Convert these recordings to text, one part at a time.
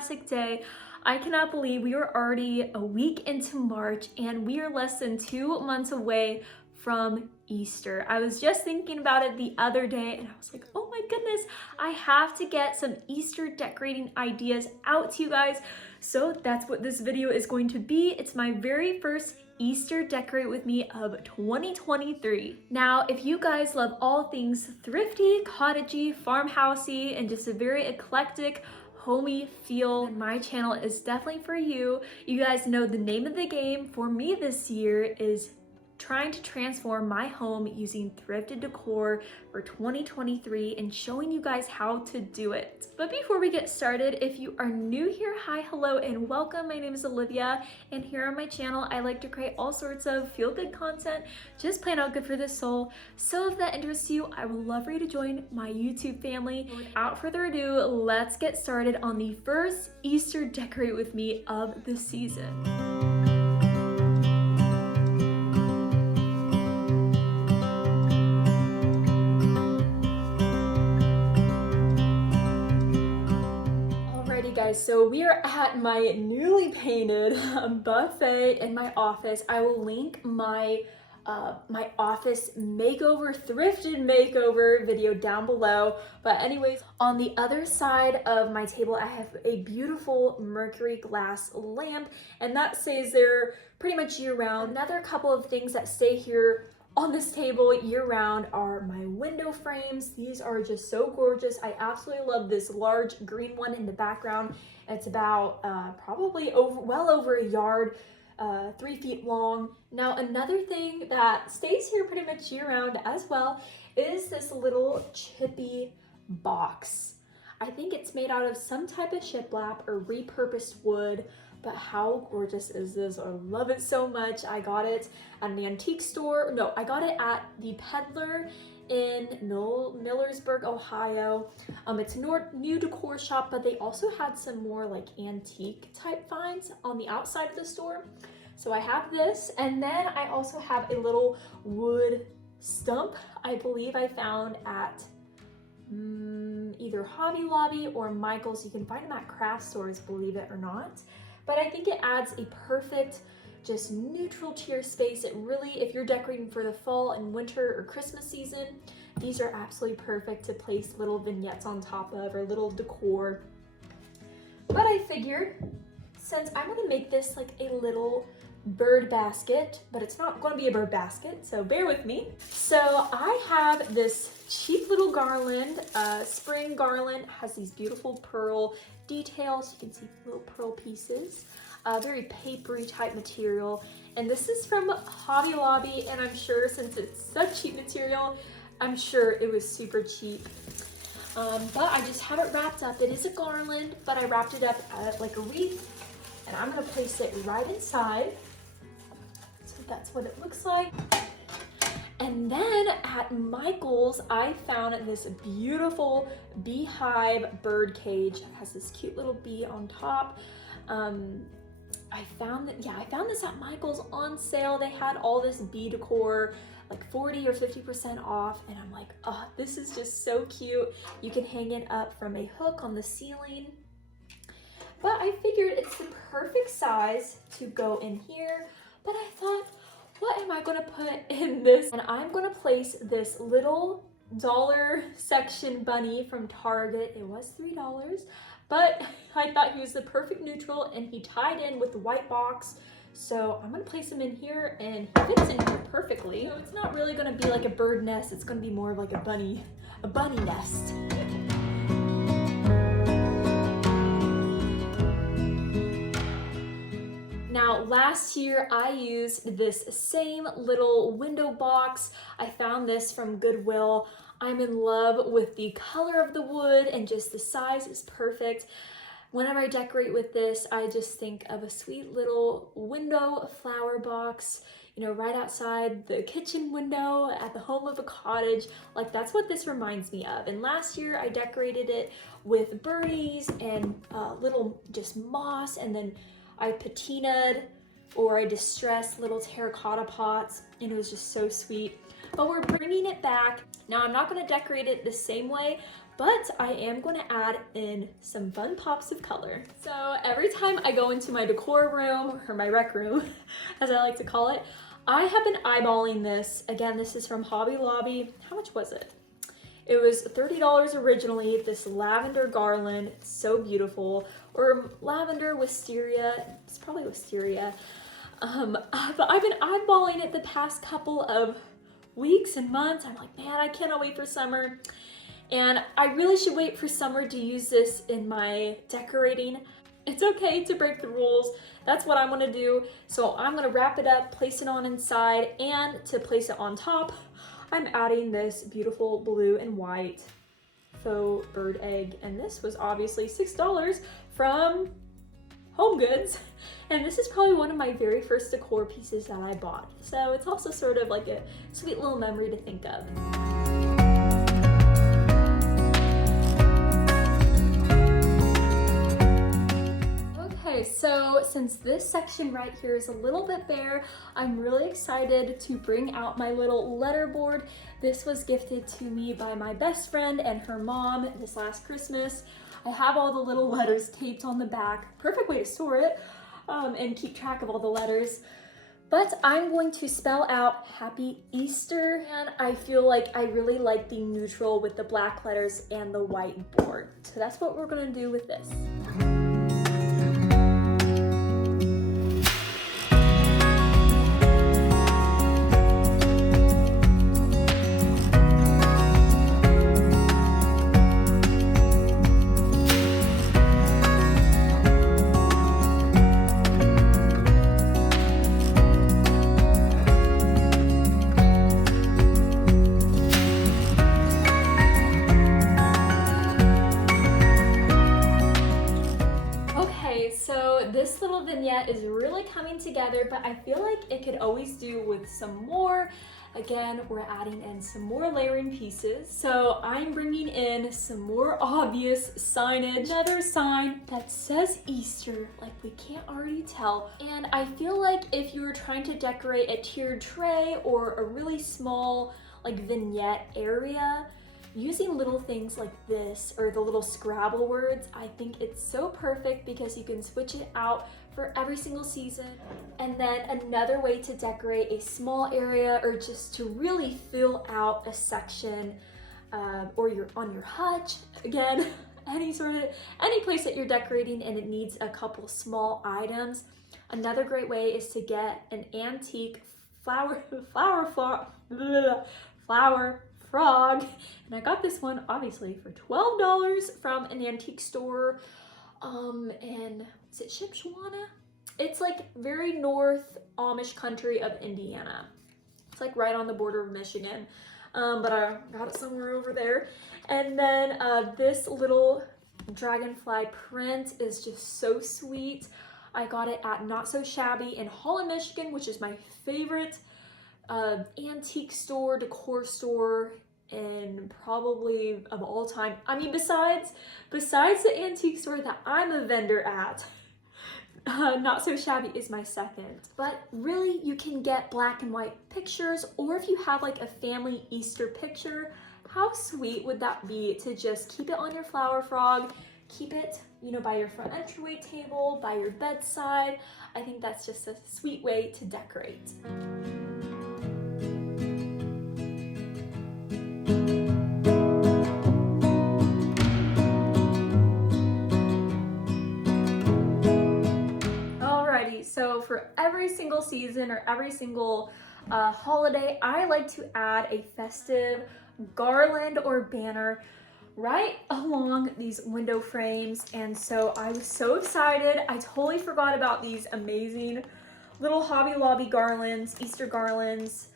fantastic day. I cannot believe we are already a week into March and we are less than 2 months away from Easter. I was just thinking about it the other day and I was like, oh my goodness, I have to get some Easter decorating ideas out to you guys. So that's what this video is going to be. It's my very first Easter Decorate With Me of 2023. Now, if you guys love all things thrifty, cottagey, farmhousey, and just a very eclectic, homey feel, then my channel is definitely for you. You guys know the name of the game for me this year is trying to transform my home using thrifted decor for 2023 and showing you guys how to do it. But before we get started, if you are new here, hi, hello, and welcome. My name is Olivia, and here on my channel, I like to create all sorts of feel-good content, just plain out good for the soul. So if that interests you, I would love for you to join my YouTube family. Without further ado, let's get started on the first Easter Decorate With Me of the season. Guys, so we are at my newly painted buffet in my office. I will link my my office makeover, thrifted makeover video down below. But anyways, on the other side of my table, I have a beautiful mercury glass lamp, and that stays there pretty much year round. Another couple of things that stay here on this table year-round are my window frames. These are just so gorgeous. I absolutely love this large green one in the background. It's about probably well over a yard, 3 feet long. Now, another thing that stays here pretty much year-round as well is this little chippy box. I think it's made out of some type of shiplap or repurposed wood. But how gorgeous is this? I love it so much. I got it at an antique store. No, I got it at the Peddler in Millersburg, Ohio. It's a new decor shop, but they also had some more like antique type finds on the outside of the store. So I have this, and then I also have a little wood stump I believe I found at either Hobby Lobby or Michael's. You can find them at craft stores, believe it or not. But I think it adds a perfect, just neutral to your space. It really, if you're decorating for the fall and winter or Christmas season, these are absolutely perfect to place little vignettes on top of or little decor. But I figured, since I'm gonna make this like a little bird basket, but it's not gonna be a bird basket, so bear with me. So I have this cheap little garland, spring garland, has these beautiful pearl details. You can see little pearl pieces, very papery type material. And this is from Hobby Lobby, and I'm sure since it's such cheap material, I'm sure it was super cheap. But I just have it wrapped up. It is a garland, but I wrapped it up like a wreath, and I'm gonna place it right inside. So that's what it looks like. And then at Michael's, I found this beautiful beehive bird cage. It has this cute little bee on top. I found this at Michael's on sale. They had all this bee decor, like 40 or 50% off. And I'm like, oh, this is just so cute. You can hang it up from a hook on the ceiling. But I figured it's the perfect size to go in here. But I thought, what am I gonna put in this? And I'm gonna place this little dollar section bunny from Target. It was $3, but I thought he was the perfect neutral, and he tied in with the white box. So I'm gonna place him in here, and he fits in here perfectly. So it's not really gonna be like a bird nest. It's gonna be more of like a bunny nest. Now, last year I used this same little window box. I found this from Goodwill. I'm in love with the color of the wood, and just the size is perfect. Whenever I decorate with this, I just think of a sweet little window flower box, you know, right outside the kitchen window at the home of a cottage. Like, that's what this reminds me of. And last year I decorated it with birdies and little just moss, and then I patinaed or I distressed little terracotta pots, and it was just so sweet. But we're bringing it back. Now, I'm not gonna decorate it the same way, but I am going to add in some fun pops of color. So every time I go into my decor room, or my rec room, as I like to call it, I have been eyeballing this. Again, this is from Hobby Lobby. How much was it? It was $30 originally, this lavender garland. It's so beautiful. Or lavender wisteria. It's probably wisteria. But I've been eyeballing it the past couple of weeks and months. I'm like, man, I cannot wait for summer. And I really should wait for summer to use this in my decorating. It's okay to break the rules. That's what I'm gonna do. So I'm gonna wrap it up, place it on inside, and to place it on top, I'm adding this beautiful blue and white faux bird egg. And this was obviously $6 from Home Goods. And this is probably one of my very first decor pieces that I bought. So it's also sort of like a sweet little memory to think of. Okay, so since this section right here is a little bit bare, I'm really excited to bring out my little letter board. This was gifted to me by my best friend and her mom this last Christmas. I have all the little letters taped on the back. Perfect way to store it and keep track of all the letters. But I'm going to spell out Happy Easter, and I feel like I really like the neutral with the black letters and the white board. So that's what we're gonna do with this. So this little vignette is really coming together, but I feel like it could always do with some more. Again, we're adding in some more layering pieces. So I'm bringing in some more obvious signage. Another sign that says Easter, like we can't already tell. And I feel like if you were trying to decorate a tiered tray or a really small like vignette area, using little things like this or the little Scrabble words, I think it's so perfect because you can switch it out for every single season. And then another way to decorate a small area or just to really fill out a section or you're on your hutch, again, any place that you're decorating and it needs a couple small items. Another great way is to get an antique flower frog, and I got this one obviously for $12 from an antique store in, is it Shipshewana? It's like very north Amish country of Indiana. It's like right on the border of Michigan, but I got it somewhere over there. And then this little dragonfly print is just so sweet. I got it at Not So Shabby in Holland, Michigan, which is my favorite antique store, decor store, and probably of all time. I mean, besides the antique store that I'm a vendor at, Not So Shabby is my second. But really, you can get black and white pictures, or if you have like a family Easter picture, how sweet would that be to just keep it on your flower frog, keep it, you know, by your front entryway table, by your bedside. I think that's just a sweet way to decorate. So for every single season or every single holiday, I like to add a festive garland or banner right along these window frames. And so I was so excited. I totally forgot about these amazing little Hobby Lobby garlands, Easter garlands.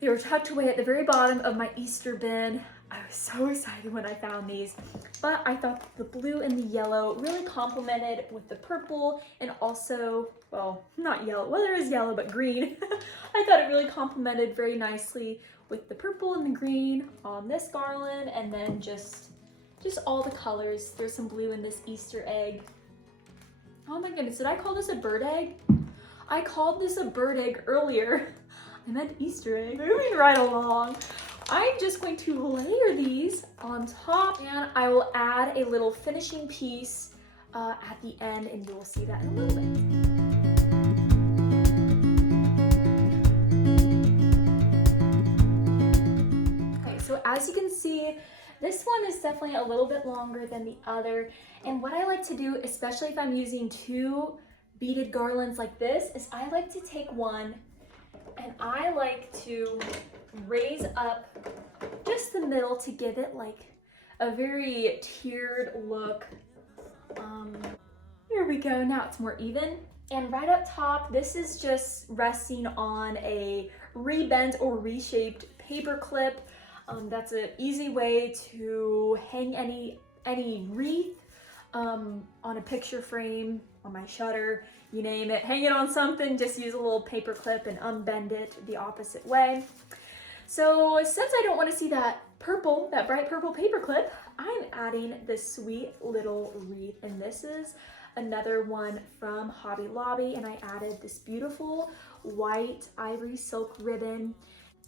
They were tucked away at the very bottom of my Easter bin. I was so excited when I found these, but I thought the blue and the yellow really complemented with the purple and also, well, not yellow, well there is yellow, but green. I thought it really complemented very nicely with the purple and the green on this garland, and then just all the colors. There's some blue in this Easter egg. Oh my goodness, did I call this a bird egg? I called this a bird egg earlier. I meant Easter egg. Moving right along. I'm just going to layer these on top, and I will add a little finishing piece at the end, and you will see that in a little bit. So as you can see, this one is definitely a little bit longer than the other. And what I like to do, especially if I'm using two beaded garlands like this, is I like to take one and I like to raise up just the middle to give it like a very tiered look. Here we go, now it's more even. And right up top, this is just resting on a rebent or reshaped paper clip. That's an easy way to hang any wreath on a picture frame, on my shutter, you name it. Hang it on something, just use a little paper clip and unbend it the opposite way. So since I don't want to see that purple, that bright purple paper clip, I'm adding this sweet little wreath, and this is another one from Hobby Lobby, and I added this beautiful white ivory silk ribbon.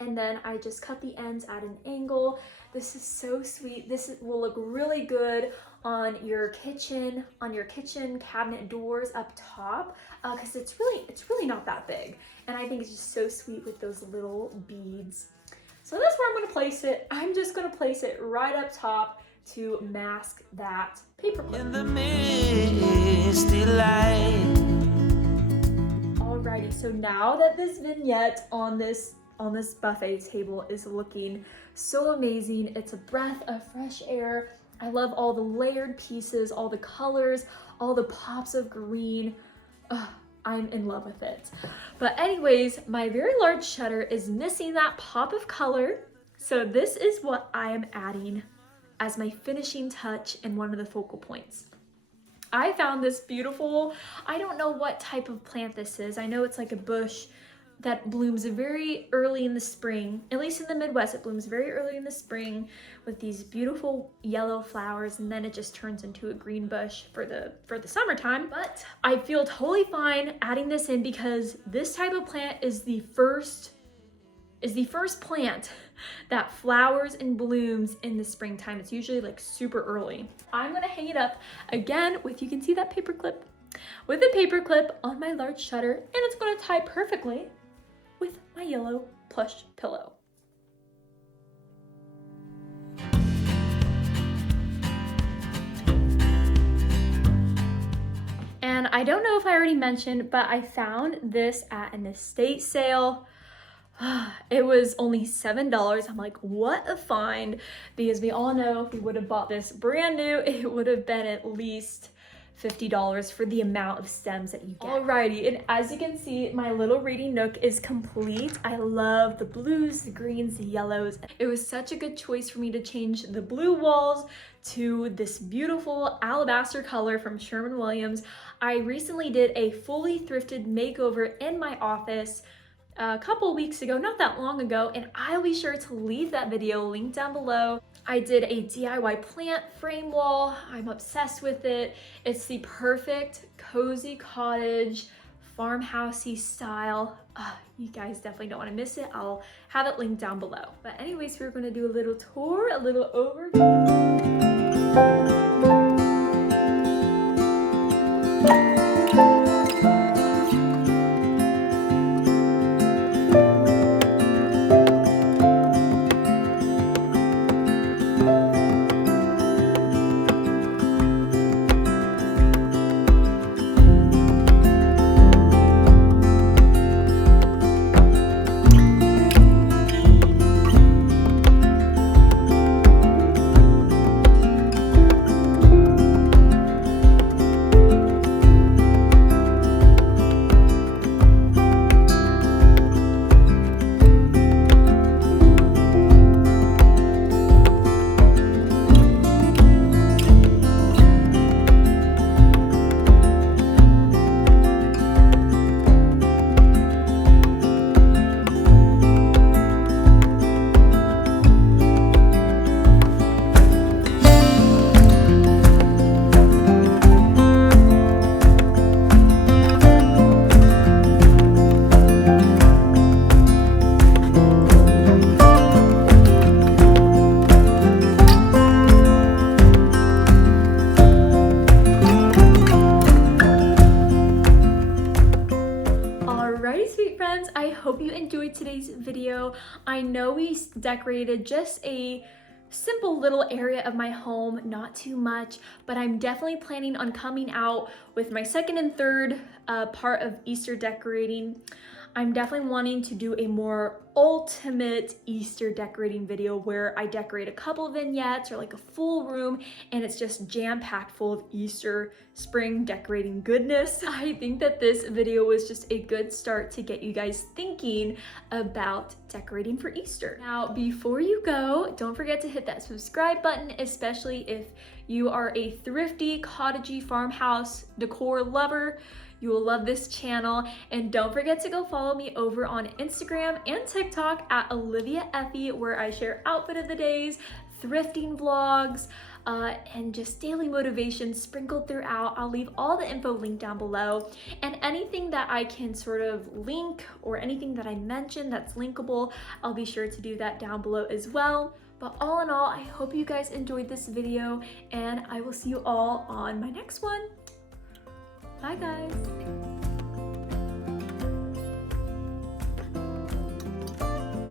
And then I just cut the ends at an angle. This is so sweet. Will look really good on your kitchen cabinet doors up top, because it's really not that big. And I think it's just so sweet with those little beads. So that's where I'm gonna place it. I'm just gonna place it right up top to mask that paper clip. In the misty light. Alrighty, so now that this vignette on this buffet table is looking so amazing, it's a breath of fresh air. I love all the layered pieces, all the colors, all the pops of green. I'm in love with it. But anyways, my very large shutter is missing that pop of color. So this is what I am adding as my finishing touch and one of the focal points. I found this beautiful, I don't know what type of plant this is. I know it's like a bush that blooms very early in the spring. At least in the Midwest, it blooms very early in the spring with these beautiful yellow flowers, and then it just turns into a green bush for the summertime. But I feel totally fine adding this in because this type of plant is the first plant that flowers and blooms in the springtime. It's usually like super early. I'm gonna hang it up again with, you can see that paper clip, with a paper clip on my large shutter, and it's gonna tie perfectly with my yellow plush pillow. And I don't know if I already mentioned, but I found this at an estate sale. It was only $7. I'm like, what a find, because we all know if we would have bought this brand new, it would have been at least $50 for the amount of stems that you get. Alrighty, and as you can see, my little reading nook is complete. I love the blues, the greens, the yellows. It was such a good choice for me to change the blue walls to this beautiful alabaster color from Sherwin-Williams. I recently did a fully thrifted makeover in my office a couple weeks ago, not that long ago, and I'll be sure to leave that video linked down below. I did a DIY plant frame wall. I'm obsessed with it. It's the perfect cozy cottage, farmhousey style. You guys definitely don't want to miss it. I'll have it linked down below. But anyways, we're going to do a little tour, a little overview. Alrighty, sweet friends, I hope you enjoyed today's video. I know we decorated just a simple little area of my home, not too much, but I'm definitely planning on coming out with my second and third part of Easter decorating. I'm definitely wanting to do a more ultimate Easter decorating video where I decorate a couple vignettes or like a full room and it's just jam-packed full of Easter spring decorating goodness. I think that this video was just a good start to get you guys thinking about decorating for Easter. Now, before you go, don't forget to hit that subscribe button, especially if you are a thrifty, cottagey, farmhouse decor lover. You will love this channel, and don't forget to go follow me over on Instagram and TikTok at Olivia Effie, where I share outfit of the days, thrifting vlogs, and just daily motivation sprinkled throughout. I'll leave all the info linked down below, and anything that I can sort of link or anything that I mentioned that's linkable, I'll be sure to do that down below as well. But all in all, I hope you guys enjoyed this video, and I will see you all on my next one. Bye guys.